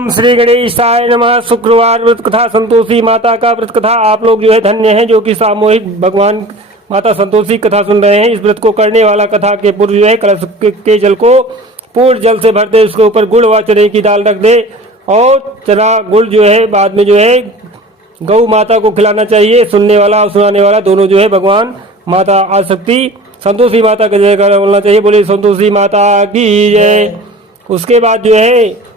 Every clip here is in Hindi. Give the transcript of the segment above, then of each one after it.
ओम श्री गणेशाय नमः। शुक्रवार व्रत कथा संतोषी माता का व्रत कथा। आप लोग जो है धन्य हैं जो कि सामूहिक भगवान माता संतोषी कथा सुन रहे हैं। इस व्रत को करने वाला कथा के पूर्व जो है कलश के जल को पूर्ण जल से भर दे, उसके ऊपर गुड़ व चने की दाल रख दे और चना गुड़ जो है बाद में जो है गौ माता को खिलाना चाहिए। सुनने वाला और सुनाने वाला दोनों जो है भगवान माता आदिशक्ति संतोषी माता का जयकारा बोलना चाहिए। बोले संतोषी माता की जय। उसके बाद जो है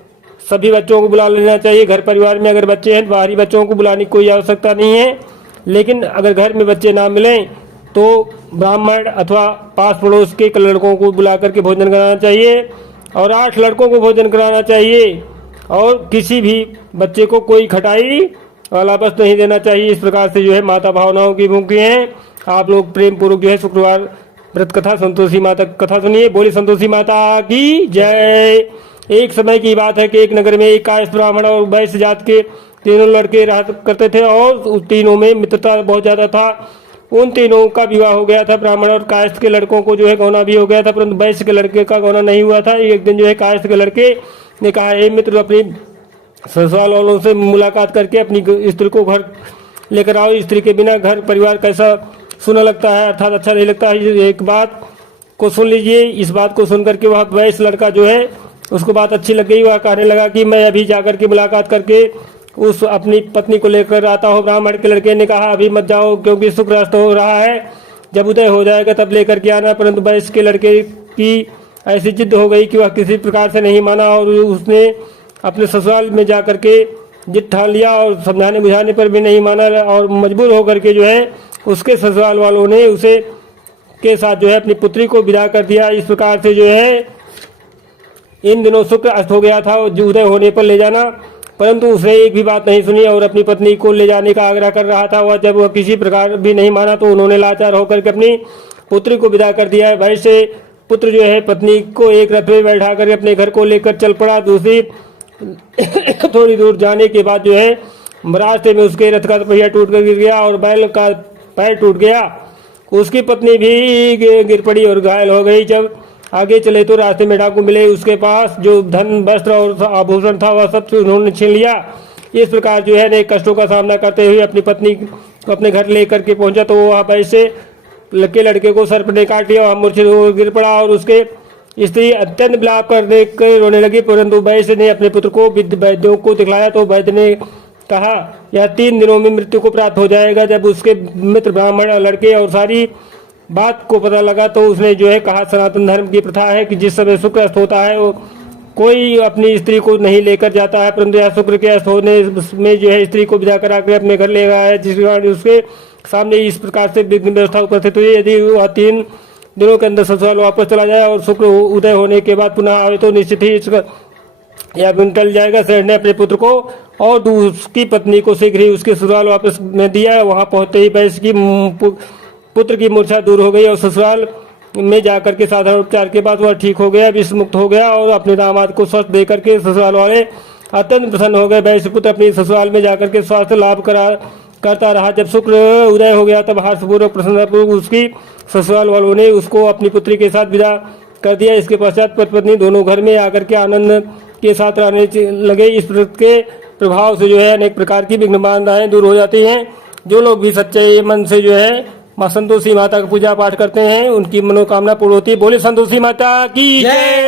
सभी बच्चों को बुला लेना चाहिए। घर परिवार में अगर बच्चे हैं, बाहरी बच्चों को बुलाने की कोई आवश्यकता नहीं है, लेकिन अगर घर में बच्चे ना मिलें तो ब्राह्मण अथवा पास पड़ोस के लड़कों को बुला करके भोजन कराना चाहिए और 8 लड़कों को भोजन कराना चाहिए और किसी भी बच्चे को कोई खटाई वाला बस नहीं देना चाहिए। इस प्रकार से जो है माता भावनाओं की भूखी हैं। आप लोग प्रेम पूर्वक जो है शुक्रवार व्रत कथा संतोषी माता कथा सुनिए। बोली संतोषी माता की जय। एक समय की बात है कि एक नगर में एक कायस्थ ब्राह्मण और वैश्य जात के तीनों लड़के रहा करते थे और उस तीनों में मित्रता बहुत ज्यादा था। उन तीनों का विवाह हो गया था। ब्राह्मण और कायस्थ के लड़कों को जो है गौना भी हो गया था, परंतु वैश्य के लड़के का गौना नहीं हुआ था। एक दिन जो है कायस्थ के लड़के ने कहा, हे मित्र, अपनी ससुराल वालों से मुलाकात करके अपनी स्त्री को घर लेकर आओ। स्त्री के बिना घर परिवार कैसा सुना लगता है, अर्थात अच्छा नहीं लगता है। एक बात को सुन लीजिए। इस बात को सुन करके वह वैश्य लड़का जो है उसको बात अच्छी लग गई। वह कहने लगा कि मैं अभी जाकर के मुलाकात करके उस अपनी पत्नी को लेकर आता हूँ। ब्राह्मण के लड़के ने कहा, अभी मत जाओ क्योंकि शुक्र अस्त हो रहा है, जब उदय हो जाएगा तब लेकर के आना। परंतु वैश्य के लड़के की ऐसी जिद हो गई कि वह किसी प्रकार से नहीं माना और उसने अपने ससुराल में जा करके जिद ठान लिया और समझाने बुझाने पर भी नहीं माना और मजबूर होकर के जो है उसके ससुराल वालों ने उसे के साथ जो है अपनी पुत्री को विदा कर दिया। इस प्रकार से जो है इन दिनों शुक्र अस्त हो गया था और उदय होने पर ले जाना, परंतु उसने एक भी बात नहीं सुनी और अपनी पत्नी को ले जाने का आग्रह कर रहा था। वह जब वह किसी प्रकार भी नहीं माना तो उन्होंने लाचार होकर के अपनी पुत्री को विदा कर दिया है। वैसे पुत्र जो है पत्नी को एक रथ में बैठा कर अपने घर को लेकर चल पड़ा। दूसरी थोड़ी दूर जाने के बाद जो है रास्ते में उसके रथ का पहिया टूट कर गिर गया और बैल का पैर टूट गया। उसकी पत्नी भी गिर पड़ी और घायल हो गई। जब आगे चले तो रास्ते में डाकू मिले। उसके पास जो धन वस्त्र और आभूषण था वह सब उन्होंने छीन लिया। इस प्रकार जो है अनेक कष्टों का सामना करते हुए अपनी पत्नी को अपने घर लेकर के पहुंचा तो वह वैसे लड़के को सर्प ने काट लिया। वह मूर्छित गिर पड़ा और उसके स्त्री अत्यंत विलाप करने के रोने लगी, परंतु वैश्य ने अपने पुत्र को वैद्यों को दिखलाया तो वैद्य ने कहा, यह 3 दिनों में मृत्यु को प्राप्त हो जाएगा। जब उसके मित्र ब्राह्मण लड़के और सारी बात को पता लगा तो उसने जो है कहा, सनातन धर्म की प्रथा है कि जिस समय शुक्र अस्त होता है वो कोई अपनी स्त्री को नहीं लेकर जाता है, परंतु यह शुक्र के अस्त होने में जो है स्त्री को विदा करा कर अपने घर ले गया है, जिस कारण उसके सामने इस प्रकार से विघ्न व्यवस्था उपस्थित हुई। यदि वह 3 दिनों के अंदर ससुराल वापस चला जाए और शुक्र उदय होने के बाद पुनः आए तो निश्चित ही इसका यह टल जाएगा। शहर ने अपने पुत्र को और उसकी पत्नी को शीघ्र ही उसके ससुराल वापस में दिया। वहां पहुंचते ही वैश्य की पुत्र की मूर्छा दूर हो गई और ससुराल में जाकर के साधारण उपचार के बाद वह ठीक हो गया, विष मुक्त हो गया और अपने दामाद को स्वस्थ देकर के ससुराल वाले अत्यंत प्रसन्न हो गए। वैश्य पुत्र अपनी ससुराल में जाकर के स्वास्थ्य लाभ करता रहा। जब शुक्र उदय हो गया तब हर्षपूर्वक प्रसन्नतापूर्वक उसकी ससुराल वालों ने उसको अपनी पुत्री के साथ विदा कर दिया। इसके पश्चात पति पत्नी दोनों घर में आकर के आनंद के साथ रहने लगे। इस व्रत के प्रभाव से जो है अनेक प्रकार की विघ्न बाधाएं दूर हो जाती हैं। जो लोग भी सच्चे मन से जो है माँ संतोषी माता का पूजा पाठ करते हैं उनकी मनोकामना पूर्ण होती है। बोले संतोषी माता की जय।